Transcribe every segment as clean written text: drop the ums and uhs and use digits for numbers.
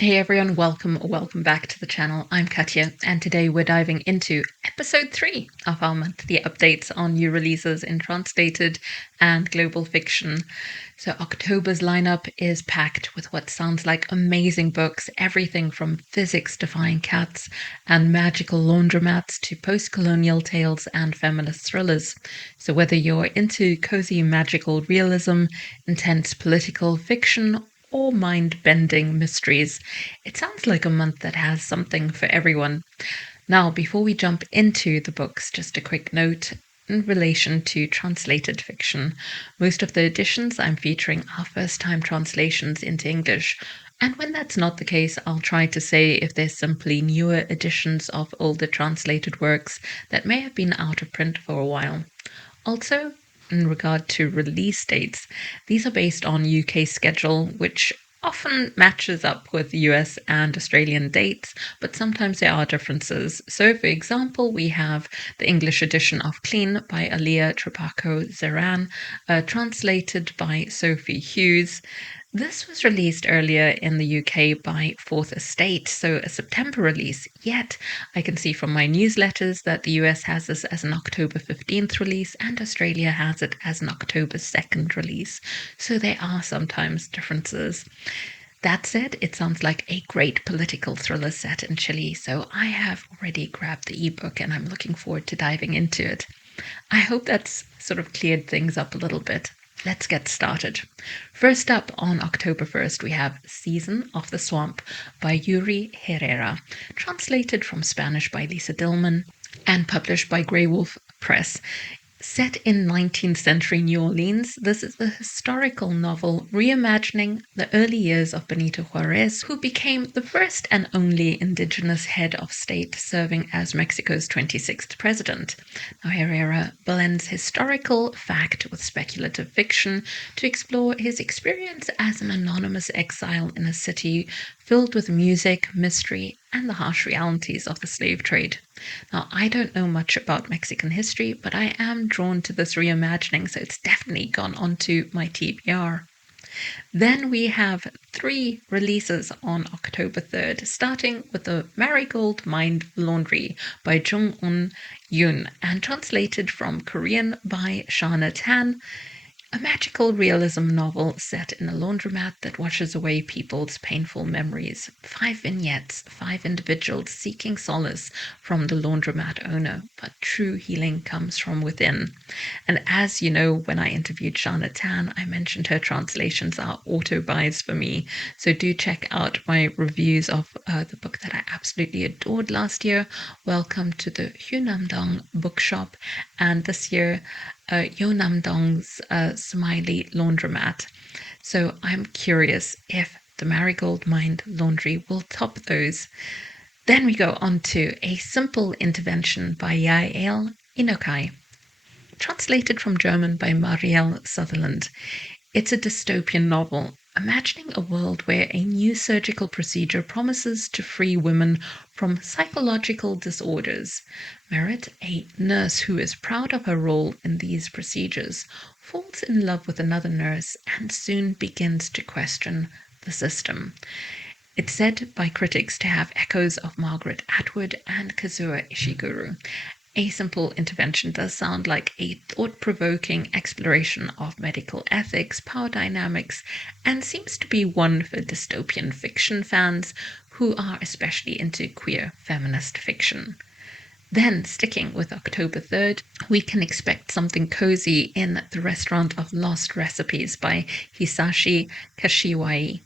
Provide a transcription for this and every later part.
Hey everyone, welcome back to the channel. I'm Katja, and today we're diving into episode 3 of our monthly updates on new releases in translated and global fiction. So October's lineup is packed with what sounds like amazing books, everything from physics-defying cats and magical laundromats to post-colonial tales and feminist thrillers. So whether you're into cozy magical realism, intense political fiction, or mind-bending mysteries, it sounds like a month that has something for everyone. Now, before we jump into the books, just a quick note in relation to translated fiction. Most of the editions I'm featuring are first-time translations into English, and when that's not the case, I'll try to say if there's simply newer editions of older translated works that may have been out of print for a while. Also, in regard to release dates, these are based on UK schedule, which often matches up with US and Australian dates, but sometimes there are differences. So, for example, we have the English edition of Clean by Alia Trapaco-Zeran, translated by Sophie Hughes. This was released earlier in the UK by Fourth Estate, so a September release. Yet, I can see from my newsletters that the US has this as an October 15th release and Australia has it as an October 2nd release. So there are sometimes differences. That said, it sounds like a great political thriller set in Chile, so I have already grabbed the ebook and I'm looking forward to diving into it. I hope that's sort of cleared things up a little bit. Let's get started. First up, on October 1st, we have Season of the Swamp by Yuri Herrera, translated from Spanish by Lisa Dillman and published by Grey Wolf Press. Set in 19th century New Orleans, this is a historical novel reimagining the early years of Benito Juarez, who became the first and only indigenous head of state serving as Mexico's 26th president. Now, Herrera blends historical fact with speculative fiction to explore his experience as an anonymous exile in a city filled with music, mystery, and the harsh realities of the slave trade. Now, I don't know much about Mexican history, but I am drawn to this reimagining, so it's definitely gone onto my TBR. Then we have 3 releases on October 3rd, starting with the Marigold Mind Laundry by Jungeun and translated from Korean by Shana Tan. A magical realism novel set in a laundromat that washes away people's painful memories. 5 vignettes, 5 individuals seeking solace from the laundromat owner, but true healing comes from within. And as you know, when I interviewed Shana Tan, I mentioned her translations are auto-buys for me. So do check out my reviews of the book that I absolutely adored last year, Welcome to the Hyunamdong Bookshop, and this year, Yeonam-dong's Smiley Laundromat. So I'm curious if the Marigold Mind Laundry will top those. Then we go on to A Simple Intervention by Yael Inokai, translated from German by Marielle Sutherland. It's a dystopian novel, imagining a world where a new surgical procedure promises to free women from psychological disorders. Merit, a nurse who is proud of her role in these procedures, falls in love with another nurse and soon begins to question the system. It's said by critics to have echoes of Margaret Atwood and Kazuo Ishiguro. A Simple Intervention does sound like a thought-provoking exploration of medical ethics, power dynamics, and seems to be one for dystopian fiction fans who are especially into queer feminist fiction. Then, sticking with October 3rd, we can expect something cozy in The Restaurant of Lost Recipes by Hisashi Kashiwai,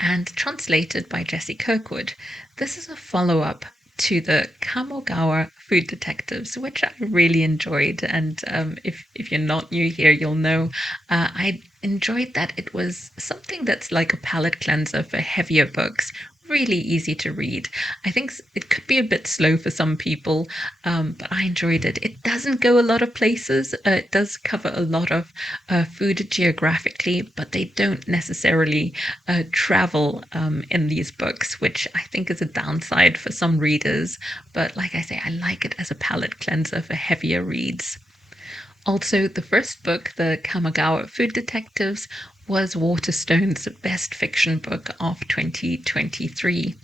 and translated by Jessie Kirkwood. This is a follow-up to the Kamogawa Food Detectives, which I really enjoyed. And if you're not new here, you'll know I enjoyed that it was something that's like a palate cleanser for heavier books. Really easy to read. I think it could be a bit slow for some people, but I enjoyed it. It doesn't go a lot of places. It does cover a lot of food geographically, but they don't necessarily travel in these books, which I think is a downside for some readers. But like I say, I like it as a palate cleanser for heavier reads. Also, the first book, The Kamagawa Food Detectives, was Waterstone's best fiction book of 2023.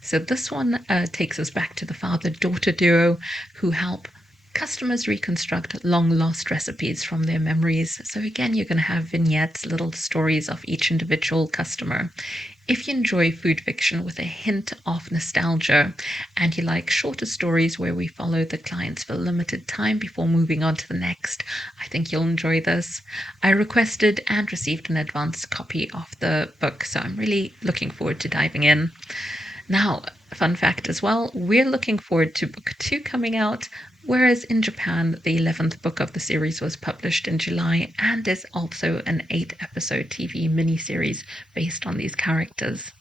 So this one takes us back to the father-daughter duo who help customers reconstruct long-lost recipes from their memories. So again, you're going to have vignettes, little stories of each individual customer. If you enjoy food fiction with a hint of nostalgia and you like shorter stories where we follow the clients for a limited time before moving on to the next, I think you'll enjoy this. I requested and received an advance copy of the book, so I'm really looking forward to diving in. Now, fun fact as well, we're looking forward to book 2 coming out, whereas in Japan, the 11th book of the series was published in July and is also an 8-episode TV miniseries based on these characters.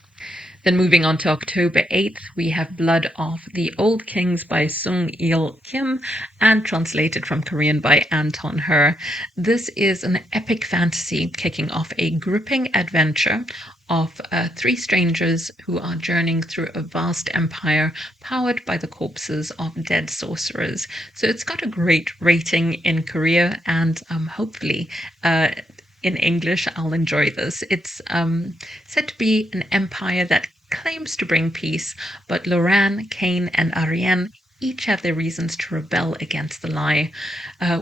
Then moving on to October 8th, we have Blood of the Old Kings by Sung Il Kim and translated from Korean by Anton Her. This is an epic fantasy kicking off a gripping adventure of 3 strangers who are journeying through a vast empire powered by the corpses of dead sorcerers. So it's got a great rating in Korea and hopefully in English I'll enjoy this. It's said to be an empire that claims to bring peace, but Loran, Kane, and Ariane each have their reasons to rebel against the lie.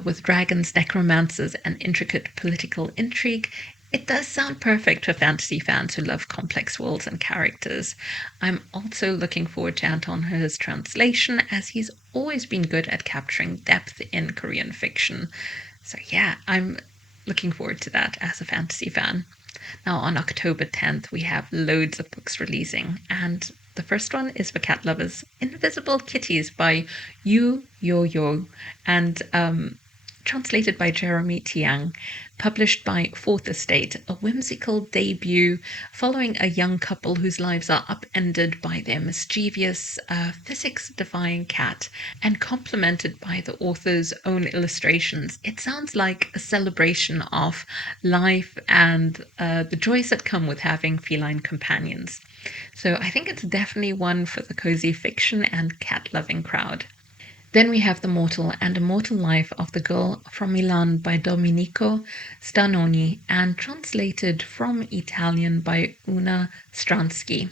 With dragons, necromancers, and intricate political intrigue, it does sound perfect for fantasy fans who love complex worlds and characters. I'm also looking forward to Anton Her's translation, as he's always been good at capturing depth in Korean fiction. So yeah, I'm looking forward to that as a fantasy fan. Now on October 10th, we have loads of books releasing, and the first one is for cat lovers, Invisible Kitties by Yu Yo, and translated by Jeremy Tiang, published by Fourth Estate, a whimsical debut following a young couple whose lives are upended by their mischievous, physics-defying cat, and complemented by the author's own illustrations. It sounds like a celebration of life and the joys that come with having feline companions. So I think it's definitely one for the cozy fiction and cat-loving crowd. Then we have The Mortal and Immortal Life of the Girl from Milan by Domenico Starnone and translated from Italian by Una Stransky.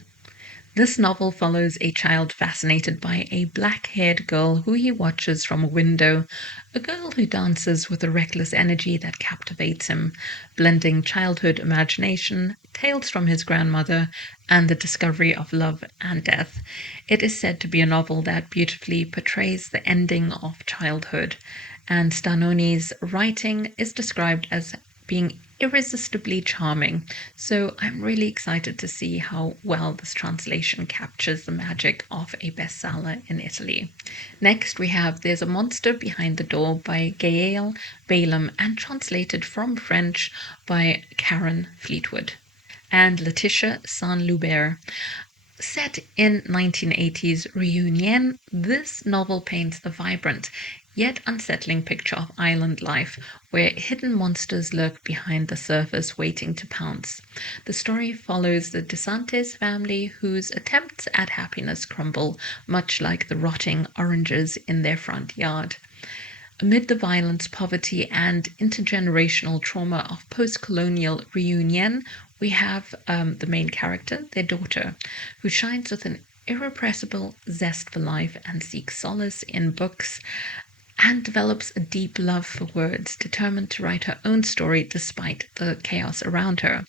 This novel follows a child fascinated by a black-haired girl who he watches from a window, a girl who dances with a reckless energy that captivates him, blending childhood imagination, tales from his grandmother, and the discovery of love and death. It is said to be a novel that beautifully portrays the ending of childhood, and Starnone's writing is described as being irresistibly charming. So I'm really excited to see how well this translation captures the magic of a bestseller in Italy. Next we have There's a Monster Behind the Door by Gaelle, Belem, and translated from French by Karen Fleetwood. And Laetitia Saint-Loubert. Set in 1980s Réunion, this novel paints a vibrant yet unsettling picture of island life, where hidden monsters lurk behind the surface waiting to pounce. The story follows the DeSantis family, whose attempts at happiness crumble, much like the rotting oranges in their front yard. Amid the violence, poverty, and intergenerational trauma of post-colonial Réunion, we have the main character, their daughter, who shines with an irrepressible zest for life and seeks solace in books and develops a deep love for words, determined to write her own story despite the chaos around her.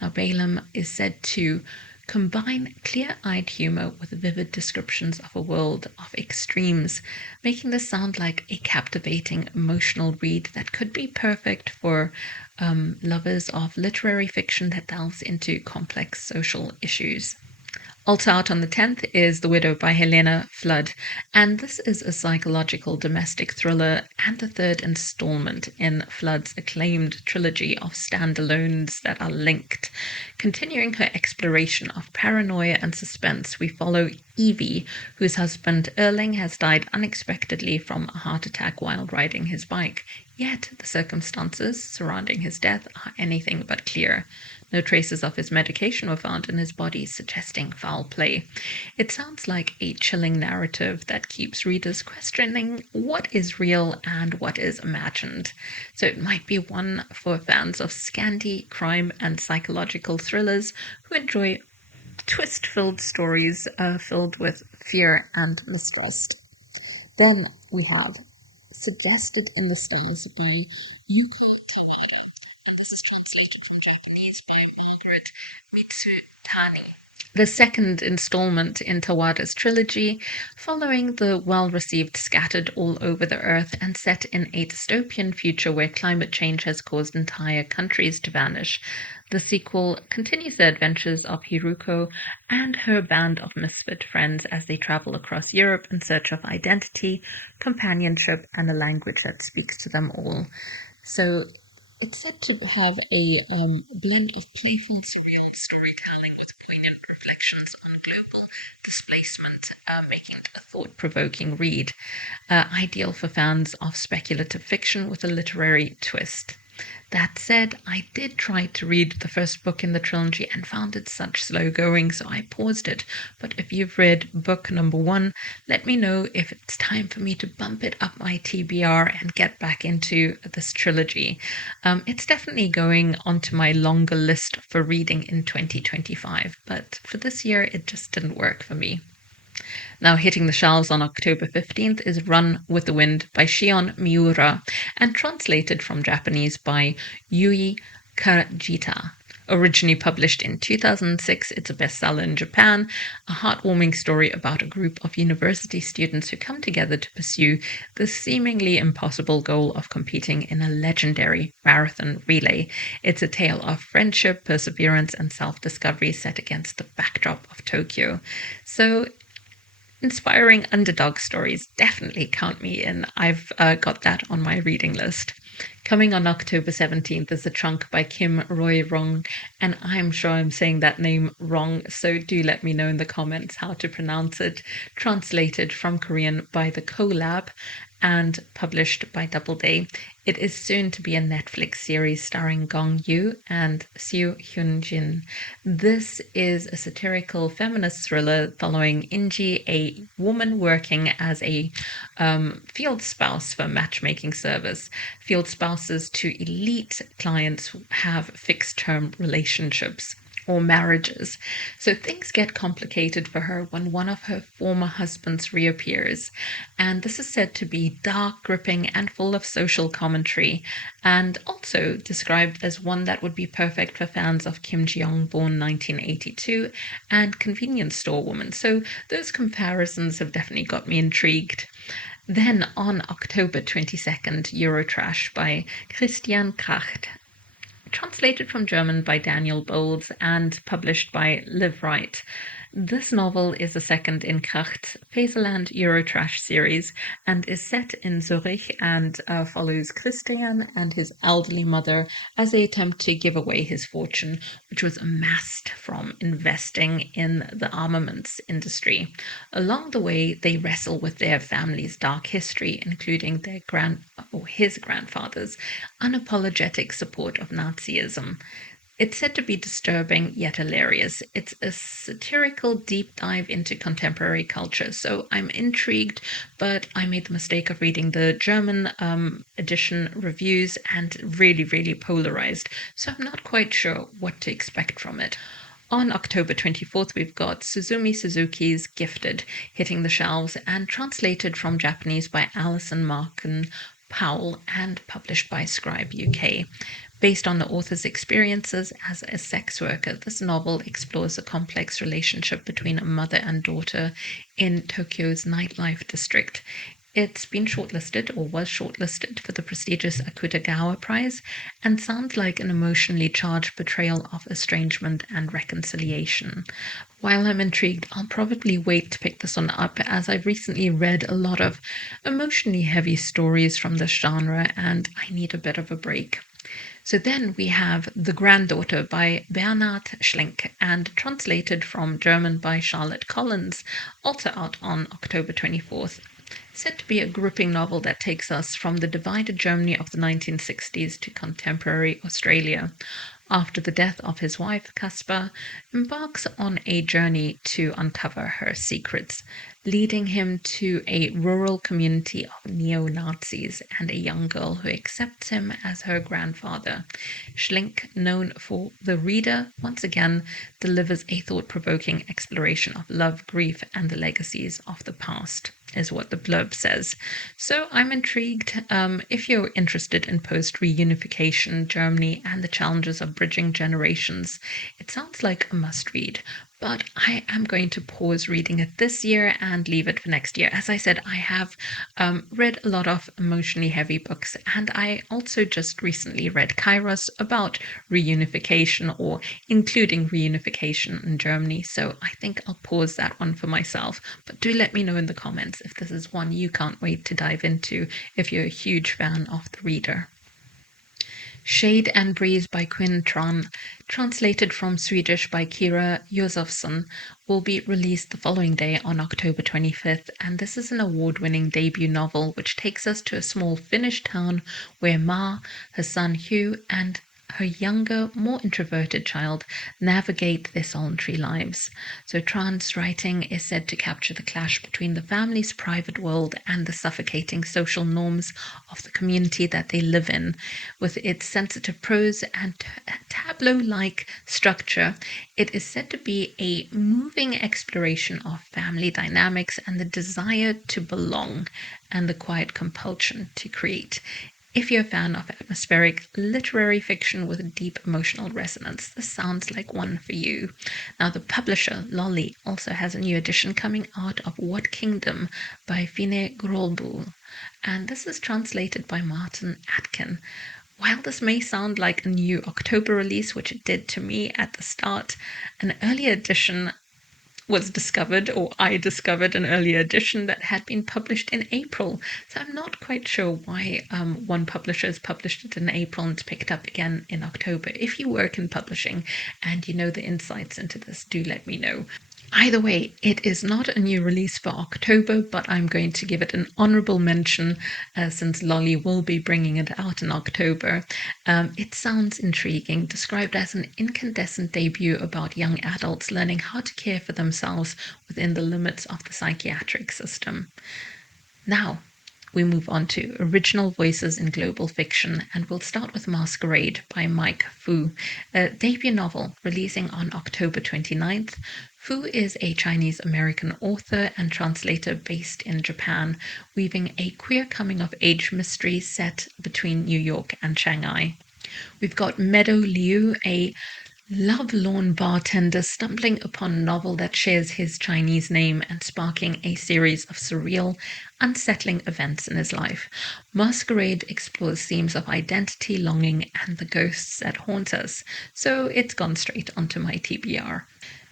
Now, Belem is said to combine clear-eyed humor with vivid descriptions of a world of extremes, making this sound like a captivating, emotional read that could be perfect for lovers of literary fiction that delves into complex social issues. Also out on the 10th is The Widow by Helena Flood, and this is a psychological domestic thriller and the third installment in Flood's acclaimed trilogy of standalones that are linked. Continuing her exploration of paranoia and suspense, we follow Evie, whose husband Erling has died unexpectedly from a heart attack while riding his bike. Yet the circumstances surrounding his death are anything but clear. No traces of his medication were found in his body, suggesting foul play. It sounds like a chilling narrative that keeps readers questioning what is real and what is imagined. So it might be one for fans of Scandi, crime, and psychological thrillers who enjoy twist-filled stories filled with fear and mistrust. Then we have Suggested in the Stars by Yuko Kawada, and this is translated from Japanese by Margaret Mitsutani. The second installment in Tawada's trilogy, following the well-received Scattered All Over the Earth and set in a dystopian future where climate change has caused entire countries to vanish. The sequel continues the adventures of Hiruko and her band of misfit friends as they travel across Europe in search of identity, companionship, and a language that speaks to them all. So it's said to have a blend of playful, surreal storytelling with poignant reflections on global displacement, making it a thought-provoking read, ideal for fans of speculative fiction with a literary twist. That said, I did try to read the first book in the trilogy and found it such slow going, so I paused it. But if you've read book number 1, let me know if it's time for me to bump it up my TBR and get back into this trilogy. It's definitely going onto my longer list for reading in 2025, but for this year, it just didn't work for me. Now hitting the shelves on October 15th is Run with the Wind by Shion Miura and translated from Japanese by Yui Kajita. Originally published in 2006, it's a bestseller in Japan, a heartwarming story about a group of university students who come together to pursue the seemingly impossible goal of competing in a legendary marathon relay. It's a tale of friendship, perseverance, and self-discovery set against the backdrop of Tokyo. So inspiring underdog stories, definitely count me in. I've got that on my reading list. Coming on October 17th is A Trunk by Kim Roy-rong, and I'm sure I'm saying that name wrong, so do let me know in the comments how to pronounce it. Translated from Korean by The Collab and published by Doubleday. It is soon to be a Netflix series starring Gong Yoo and Seo Hyun-jin. This is a satirical feminist thriller following Inji, a woman working as a field spouse for a matchmaking service. Field spouses to elite clients have fixed-term relationships or marriages. So things get complicated for her when one of her former husbands reappears. And this is said to be dark, gripping, and full of social commentary, and also described as one that would be perfect for fans of Kim Ji-young, born 1982, and Convenience Store Woman. So those comparisons have definitely got me intrigued. Then on October 22nd, Eurotrash by Christian Kracht, translated from German by Daniel Bowles and published by Live Right. This novel is the second in Kracht's Faserland Eurotrash series and is set in Zurich and follows Christian and his elderly mother as they attempt to give away his fortune, which was amassed from investing in the armaments industry. Along the way, they wrestle with their family's dark history, including his grandfather's unapologetic support of Nazism. It's said to be disturbing yet hilarious. It's a satirical deep dive into contemporary culture, so I'm intrigued, but I made the mistake of reading the German edition reviews and really polarized, so I'm not quite sure what to expect from it. On October 24th, we've got Suzumi Suzuki's Gifted hitting the shelves and translated from Japanese by Alison Markin Powell and published by Scribe UK. Based on the author's experiences as a sex worker, this novel explores a complex relationship between a mother and daughter in Tokyo's nightlife district. It's been shortlisted, or was shortlisted, for the prestigious Akutagawa Prize and sounds like an emotionally charged portrayal of estrangement and reconciliation. While I'm intrigued, I'll probably wait to pick this one up as I've recently read a lot of emotionally heavy stories from this genre and I need a bit of a break. So then we have The Granddaughter by Bernhard Schlink and translated from German by Charlotte Collins, also out on October 24th. Said to be a gripping novel that takes us from the divided Germany of the 1960s to contemporary Australia. after the death of his wife, Caspar, embarks on a journey to uncover her secrets, leading him to a rural community of neo-Nazis and a young girl who accepts him as her grandfather. Schlink, known for The Reader, once again delivers a thought-provoking exploration of love, grief, and the legacies of the past, is what the blurb says. So I'm intrigued. If you're interested in post-reunification Germany and the challenges of bridging generations, it sounds like a must-read. But I am going to pause reading it this year and leave it for next year. As I said, I have read a lot of emotionally heavy books, and I also just recently read Kairos about reunification, or including reunification in Germany. So I think I'll pause that one for myself. But do let me know in the comments if this is one you can't wait to dive into, if you're a huge fan of The Reader. Shade and Breeze by Quinn Tran, translated from Swedish by Kira Josefsson, will be released the following day on October 25th, and this is an award-winning debut novel which takes us to a small Finnish town where Ma, her son Hugh, and her younger, more introverted child navigate their solitary lives. So Tran's writing is said to capture the clash between the family's private world and the suffocating social norms of the community that they live in. With its sensitive prose and tableau-like structure, it is said to be a moving exploration of family dynamics and the desire to belong and the quiet compulsion to create. If you're a fan of atmospheric literary fiction with deep emotional resonance, this sounds like one for you. Now, the publisher, Lolly, also has a new edition coming out of What Kingdom by Fine Grolbu, and this is translated by Martin Atkin. While this may sound like a new October release, which it did to me at the start, an earlier edition was discovered, or I discovered an earlier edition that had been published in April. So I'm not quite sure why one publisher has published it in April and it's picked up again in October. If you work in publishing and you know the insights into this, do let me know. Either way, it is not a new release for October, but I'm going to give it an honorable mention since Lolly will be bringing it out in October. It sounds intriguing, described as an incandescent debut about young adults learning how to care for themselves within the limits of the psychiatric system. Now, we move on to original voices in global fiction, and we'll start with Masquerade by Mike Fu, a debut novel releasing on October 29th. Fu is a Chinese-American author and translator based in Japan, weaving a queer coming-of-age mystery set between New York and Shanghai. We've got Meadow Liu, a lovelorn bartender stumbling upon a novel that shares his Chinese name and sparking a series of surreal, unsettling events in his life. Masquerade explores themes of identity, longing, and the ghosts that haunt us, so it's gone straight onto my TBR.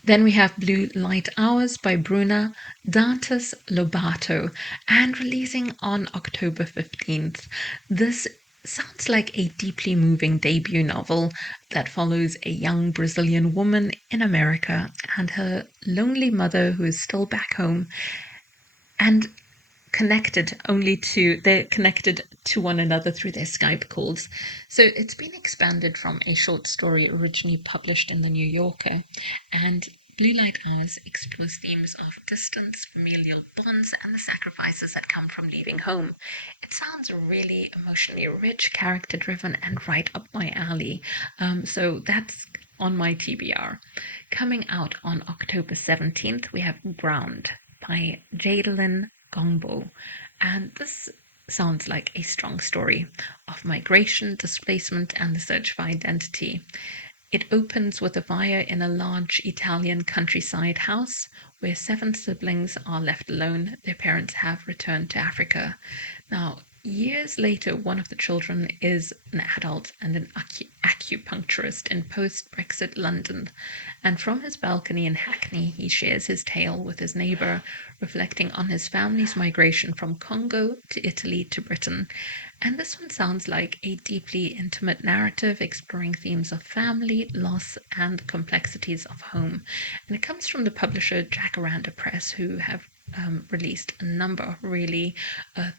Then we have Blue Light Hours by Bruna Dantas Lobato, and releasing on October 15th. This sounds like a deeply moving debut novel that follows a young Brazilian woman in America and her lonely mother who is still back home, and they're connected to one another through their Skype calls. So it's been expanded from a short story originally published in the New Yorker, and Blue Light Hours explores themes of distance, familial bonds, and the sacrifices that come from leaving home. It sounds really emotionally rich, character-driven, and right up my alley. So that's on my TBR. Coming out on October 17th, we have Ground by Jadelyn Gongbo, and this sounds like a strong story of migration, displacement, and the search for identity. It opens with a fire in a large Italian countryside house where 7 siblings are left alone. Their parents have returned to Africa. Now, years later, one of the children is an adult and an acupuncturist in post-Brexit London, and from his balcony in Hackney, he shares his tale with his neighbour, reflecting on his family's migration from Congo to Italy to Britain. And this one sounds like a deeply intimate narrative exploring themes of family, loss, and the complexities of home. And it comes from the publisher Jacaranda Press, who have released a number of really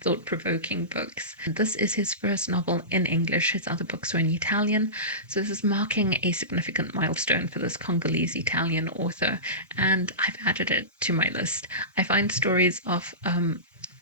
thought-provoking books. This is his first novel in English. His other books were in Italian, so this is marking a significant milestone for this Congolese Italian author, and I've added it to my list. I find stories of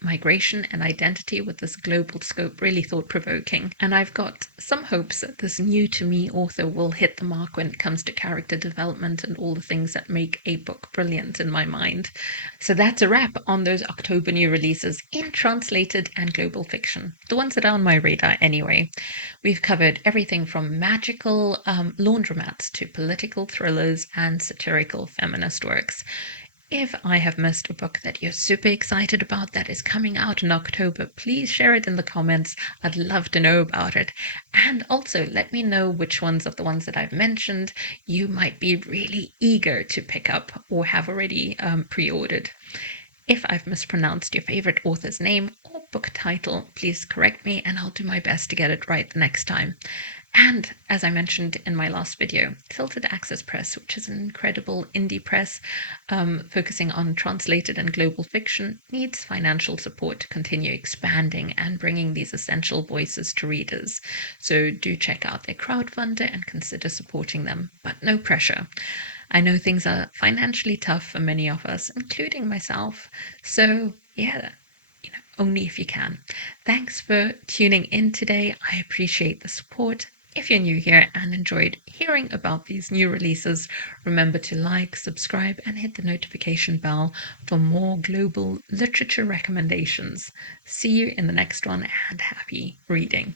migration and identity with this global scope really thought-provoking, and I've got some hopes that this new-to-me author will hit the mark when it comes to character development and all the things that make a book brilliant in my mind. So that's a wrap on those October new releases in translated and global fiction, the ones that are on my radar anyway. We've covered everything from magical laundromats to political thrillers and satirical feminist works. If I have missed a book that you're super excited about that is coming out in October, please share it in the comments. I'd love to know about it. And also let me know which ones of the ones that I've mentioned you might be really eager to pick up or have already pre-ordered. If I've mispronounced your favorite author's name or book title, please correct me and I'll do my best to get it right the next time. And as I mentioned in my last video, Tilted Access Press, which is an incredible indie press focusing on translated and global fiction, needs financial support to continue expanding and bringing these essential voices to readers. So do check out their crowdfunder and consider supporting them, but no pressure. I know things are financially tough for many of us, including myself. So yeah, only if you can. Thanks for tuning in today. I appreciate the support. If you're new here and enjoyed hearing about these new releases, remember to like, subscribe, and hit the notification bell for more global literature recommendations. See you in the next one, and happy reading.